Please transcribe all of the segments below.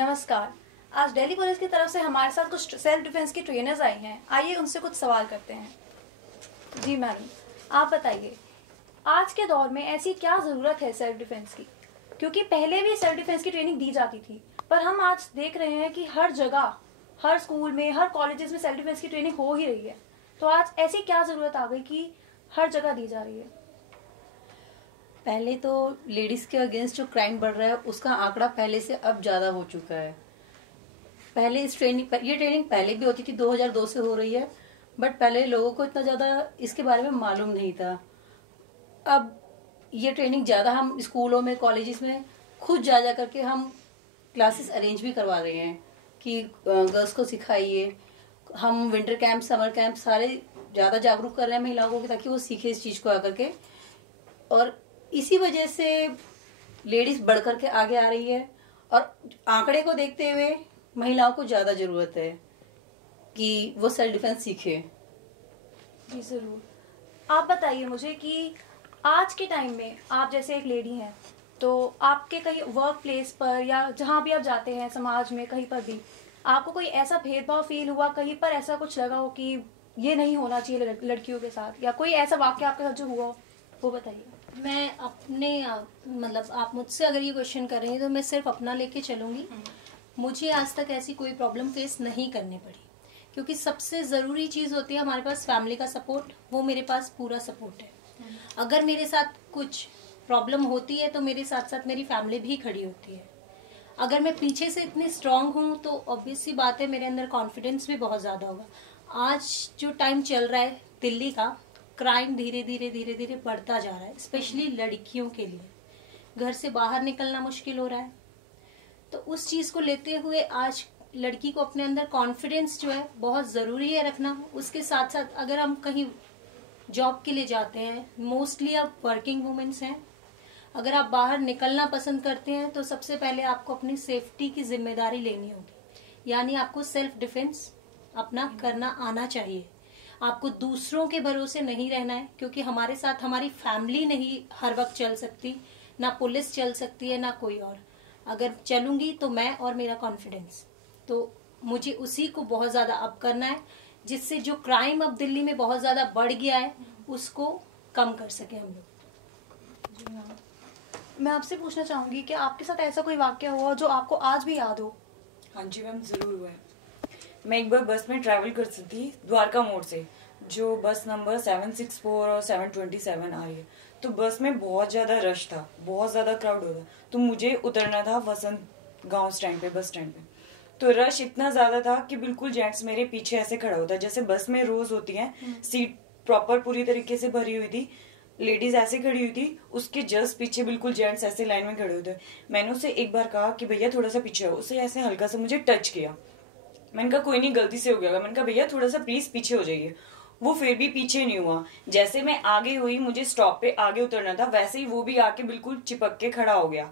नमस्कार। आज दिल्ली पुलिस की तरफ से हमारे साथ कुछ सेल्फ डिफेंस की ट्रेनर्स आई हैं। आइए उनसे कुछ सवाल करते हैं। जी मैडम, आप बताइए, आज के दौर में ऐसी क्या ज़रूरत है सेल्फ डिफेंस की? क्योंकि पहले भी सेल्फ डिफेंस की ट्रेनिंग दी जाती थी, पर हम आज देख रहे हैं कि हर जगह, हर स्कूल में, हर कॉलेजेस में सेल्फ डिफेंस की ट्रेनिंग हो ही रही है। तो आज ऐसी क्या ज़रूरत आ गई कि हर जगह दी जा रही है? पहले तो लेडीज के अगेंस्ट जो क्राइम बढ़ रहा है उसका आंकड़ा पहले से अब ज्यादा हो चुका है। पहले ये ट्रेनिंग पहले भी होती थी, 2002 से हो रही है, बट पहले लोगों को इतना ज्यादा इसके बारे में मालूम नहीं था। अब ये ट्रेनिंग ज्यादा हम स्कूलों में, कॉलेजेस में खुद जा जा करके हम क्लासेस अरेंज भी करवा रहे हैं कि गर्ल्स को सिखाइए। हम विंटर कैंप, समर कैंप सारे ज्यादा जागरूक कर रहे हैं महिलाओं को ताकि वो सीखे इस चीज को आकर के, और इसी वजह से लेडीज बढ़ करके आगे आ रही है। और आंकड़े को देखते हुए महिलाओं को ज्यादा जरूरत है कि वो सेल्फ डिफेंस सीखे। जी जरूर। आप बताइए मुझे कि आज के टाइम में आप जैसे एक लेडी हैं, तो आपके कहीं वर्क प्लेस पर या जहाँ भी आप जाते हैं समाज में, कहीं पर भी आपको कोई ऐसा भेदभाव फील हुआ, कहीं पर ऐसा कुछ लगा हो कि ये नहीं होना चाहिए लड़कियों के साथ, या कोई ऐसा वाक्य आपके साथ जो हुआ हो, वो बताइए। मैं अपने मतलब आप मुझसे अगर ये क्वेश्चन कर रही हैं तो मैं सिर्फ अपना लेके चलूंगी। मुझे आज तक ऐसी कोई प्रॉब्लम फेस नहीं करनी पड़ी, क्योंकि सबसे ज़रूरी चीज़ होती है हमारे पास फैमिली का सपोर्ट। वो मेरे पास पूरा सपोर्ट है। अगर मेरे साथ कुछ प्रॉब्लम होती है तो मेरे साथ साथ मेरी फैमिली भी खड़ी होती है। अगर मैं पीछे से इतनी स्ट्रांग हूँ तो ऑब्वियस सी बात है मेरे अंदर कॉन्फिडेंस भी बहुत ज़्यादा होगा। आज जो टाइम चल रहा है दिल्ली का, क्राइम धीरे धीरे बढ़ता जा रहा है, स्पेशली लड़कियों के लिए घर से बाहर निकलना मुश्किल हो रहा है। तो उस चीज को लेते हुए आज लड़की को अपने अंदर कॉन्फिडेंस जो है बहुत जरूरी है रखना। उसके साथ साथ अगर हम कहीं जॉब के लिए जाते हैं, मोस्टली आप वर्किंग वुमेन्स हैं, अगर आप बाहर निकलना पसंद करते हैं तो सबसे पहले आपको अपनी सेफ्टी की जिम्मेदारी लेनी होगी, यानी आपको सेल्फ डिफेंस अपना करना आना चाहिए। आपको दूसरों के भरोसे नहीं रहना है, क्योंकि हमारे साथ हमारी फैमिली नहीं हर वक्त चल सकती, ना पुलिस चल सकती है, ना कोई और। अगर चलूंगी तो मैं और मेरा कॉन्फिडेंस, तो मुझे उसी को बहुत ज्यादा अप करना है, जिससे जो क्राइम अब दिल्ली में बहुत ज्यादा बढ़ गया है उसको कम कर सके हम लोग। जी हाँ, मैं आपसे पूछना चाहूंगी कि आपके साथ ऐसा कोई वाक्य हुआ जो आपको आज भी याद हो? हाँ जी मैम, जरूर हुआ है। मैं एक बार बस में ट्रैवल कर रही थी द्वारका मोड़ से, जो बस नंबर 764 और 727 आ रही है। तो बस में बहुत ज्यादा रश था, बहुत ज्यादा क्राउड होता, तो मुझे उतरना था वसंत गांव स्टैंड पे, बस स्टैंड पे। तो रश इतना ज्यादा था कि बिल्कुल जेंट्स मेरे पीछे ऐसे खड़ा होता है, जैसे बस में रोज होती है, सीट प्रॉपर पूरी तरीके से भरी हुई थी, लेडीज ऐसे खड़ी हुई थी, उसके जस्ट पीछे बिल्कुल जेंट्स ऐसे लाइन में खड़े होते। मैंने उसे एक बार कहा कि भैया थोड़ा सा पीछे हो, उसे ऐसे हल्का सा मुझे टच किया। मैंने कहा कोई नहीं, गलती से हो गया। मैंने कहा भैया थोड़ा सा प्लीज पीछे हो जाइए। वो फिर भी पीछे नहीं हुआ। जैसे मैं आगे हुई, मुझे स्टॉप पे आगे उतरना था, वैसे ही वो भी आके बिल्कुल चिपक के खड़ा हो गया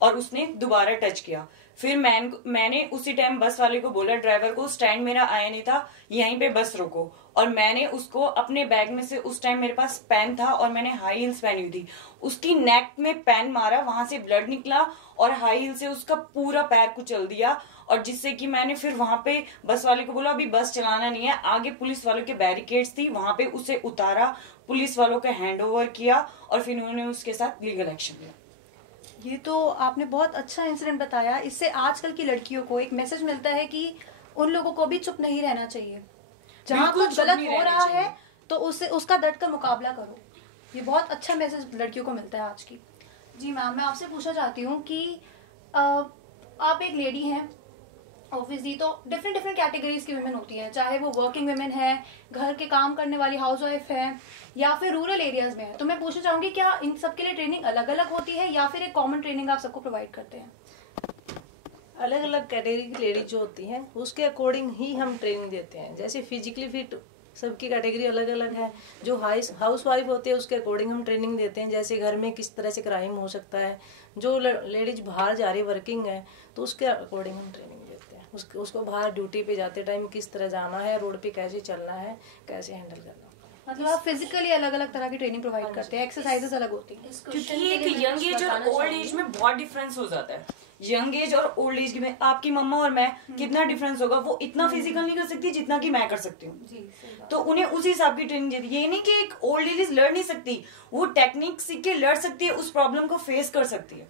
और उसने दोबारा टच किया। फिर मैंने उसी टाइम बस वाले को बोला, ड्राइवर को, स्टैंड मेरा आया नहीं था, यहीं पे बस रोको। और मैंने उसको अपने बैग में से, उस टाइम मेरे पास पेन था और मैंने हाई हील्स पहनी हुई थी, उसकी नेक में पेन मारा, वहां से ब्लड निकला और हाई हील से उसका पूरा पैर कुचल दिया। और जिससे कि मैंने फिर वहां पे बस वाले को बोला अभी बस चलाना नहीं है, आगे पुलिस वालों के बैरिकेड्स थी, वहां पे उसे उतारा, पुलिस वालों का हैंड ओवर किया और फिर उन्होंने उसके साथ लीगल एक्शन लिया। ये तो आपने बहुत अच्छा इंसिडेंट बताया। इससे आजकल की लड़कियों को एक मैसेज मिलता है कि उन लोगों को भी चुप नहीं रहना चाहिए, जहाँ कुछ गलत हो रहा है तो उसका डट कर मुकाबला करो। ये बहुत अच्छा मैसेज लड़कियों को मिलता है आज की। जी मैम, मैं आपसे पूछना चाहती हूँ कि आप एक लेडी हैं, ऑब्वियसली तो डिफरेंट कैटेगरीज की वुमेन होती हैं, चाहे वो वर्किंग वुमेन है, घर के काम करने वाली हाउसवाइफ है, या फिर रूरल एरियाज में है। तो मैं पूछना चाहूंगी क्या इन सब के लिए ट्रेनिंग अलग अलग होती है या फिर एक कॉमन ट्रेनिंग आप सबको प्रोवाइड करते हैं? अलग अलग कैटेगरी की लेडीज जो होती हैं उसके अकॉर्डिंग ही हम ट्रेनिंग देते हैं। जैसे फिजिकली फिट सबकी कैटेगरी अलग अलग है। जो हाउस वाइफ होती है उसके अकॉर्डिंग हम ट्रेनिंग देते हैं, जैसे घर में किस तरह से क्राइम हो सकता है। जो लेडीज बाहर जा रही वर्किंग है तो उसके अकॉर्डिंग हम ट्रेनिंग देते हैं। उसको बाहर ड्यूटी पे जाते टाइम किस तरह जाना है, रोड पे कैसे चलना है, कैसे हैंडल करना है। मतलब आप फिजिकली अलग अलग तरह की ट्रेनिंग प्रोवाइड करते हैं, एक्सरसाइजेस अलग होती हैं। क्योंकि एक यंग एज और ओल्ड एज में बहुत डिफरेंस हो जाता है। यंग एज और ओल्ड एज में आपकी मम्मा और मैं कितना डिफरेंस होगा, वो इतना फिजिकल नहीं कर सकती जितना कि मैं कर सकती हूँ। तो उन्हें उस हिसाब की ट्रेनिंग देती है। ये नहीं कि एक ओल्ड लेडीज लड़ नहीं सकती, वो टेक्निक सीख के लड़ सकती है, उस प्रॉब्लम को फेस कर सकती है।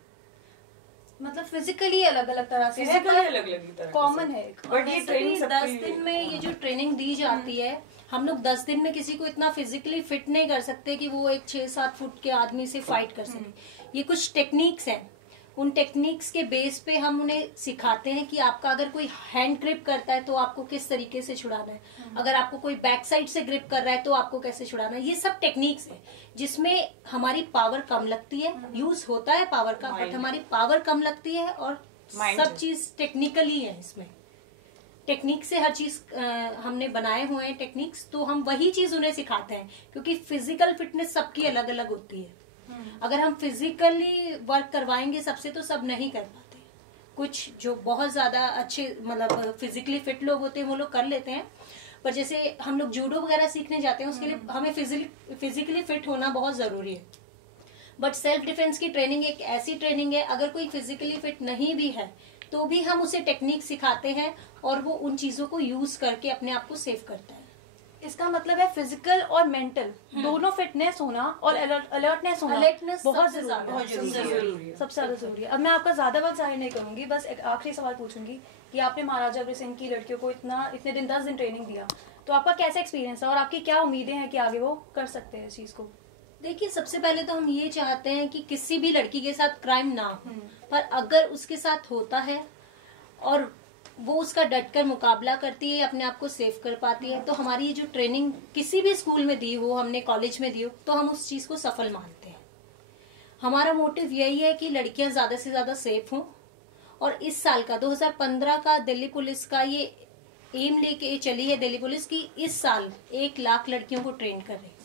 मतलब फिजिकली अलग अलग तरह से फिजिकली अलग अलग तरह कॉमन है। बट ये ट्रेनिंग 10 दिन में ये जो ट्रेनिंग दी जाती है, हम लोग 10 दिन में किसी को इतना फिजिकली फिट नहीं कर सकते कि वो एक 6-7 फुट के आदमी से फाइट कर सके। ये कुछ टेक्निक्स हैं, उन टेक्निक्स के बेस पे हम उन्हें सिखाते हैं कि आपका अगर कोई हैंड ग्रिप करता है तो आपको किस तरीके से छुड़ाना है, अगर आपको कोई बैक साइड से ग्रिप कर रहा है तो आपको कैसे छुड़ाना है। ये सब टेक्निक्स है जिसमें हमारी पावर कम लगती है, यूज होता है पावर का, बट हमारी पावर कम लगती है और सब चीज टेक्निकली है। इसमें टेक्निक से हर चीज हमने बनाए हुए हैं टेक्निक्स, तो हम वही चीज उन्हें सिखाते हैं, क्योंकि फिजिकल फिटनेस सबकी अलग अलग होती है। अगर हम फिजिकली वर्क करवाएंगे सबसे तो सब नहीं कर पाते। कुछ जो बहुत ज्यादा अच्छे मतलब फिजिकली फिट लोग होते हैं वो लोग कर लेते हैं, पर जैसे हम लोग जूडो वगैरह सीखने जाते हैं उसके लिए हमें फिजिकली फिट होना बहुत जरूरी है। बट सेल्फ डिफेंस की ट्रेनिंग एक ऐसी ट्रेनिंग है, अगर कोई फिजिकली फिट नहीं भी है तो भी हम उसे टेक्निक सिखाते हैं और वो उन चीजों को यूज करके अपने आप को सेव करता है। इसका मतलब है फिजिकल और मेंटल दोनों फिटनेस होना और अलर्टनेस होना बहुत जरूरी है, सबसे ज्यादा जरूरी है। अब मैं आपका ज्यादा वक्त जाहिर नहीं करूंगी, बस एक आखिरी सवाल पूछूंगी कि आपने महाराजा अग्रसेन सिंह की लड़कियों को इतने दिन 10 दिन ट्रेनिंग दिया, तो आपका कैसा एक्सपीरियंस है और आपकी क्या उम्मीदें हैं कि आगे वो कर सकते हैं इस चीज को? देखिए, सबसे पहले तो हम ये चाहते हैं कि किसी भी लड़की के साथ क्राइम ना हो, पर अगर उसके साथ होता है और वो उसका डटकर मुकाबला करती है, अपने आप को सेव कर पाती है, तो हमारी ये जो ट्रेनिंग किसी भी स्कूल में दी हो, हमने कॉलेज में दी हो, तो हम उस चीज को सफल मानते हैं। हमारा मोटिव यही है कि लड़कियां ज्यादा से ज्यादा सेफ हों। और इस साल का 2015 का दिल्ली पुलिस का ये एम लेके चली है दिल्ली पुलिस की, इस साल 1 लाख लड़कियों को ट्रेन कर रही है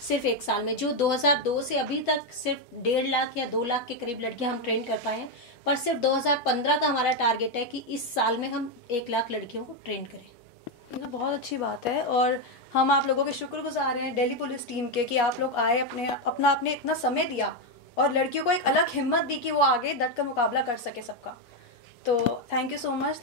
सिर्फ 1 साल में। जो 2002 से अभी तक सिर्फ 1.5 लाख या 2 लाख के करीब लड़कियां हम ट्रेन कर पाए हैं, पर सिर्फ 2015 का हमारा टारगेट है कि इस साल में हम 1 लाख लड़कियों को ट्रेन करें। ये तो बहुत अच्छी बात है और हम आप लोगों के शुक्रगुजार हैं दिल्ली पुलिस टीम के कि आप लोग आए, आपने इतना समय दिया और लड़कियों को एक अलग हिम्मत दी कि वो आगे डट कर मुकाबला कर सके सबका। तो थैंक यू सो मच।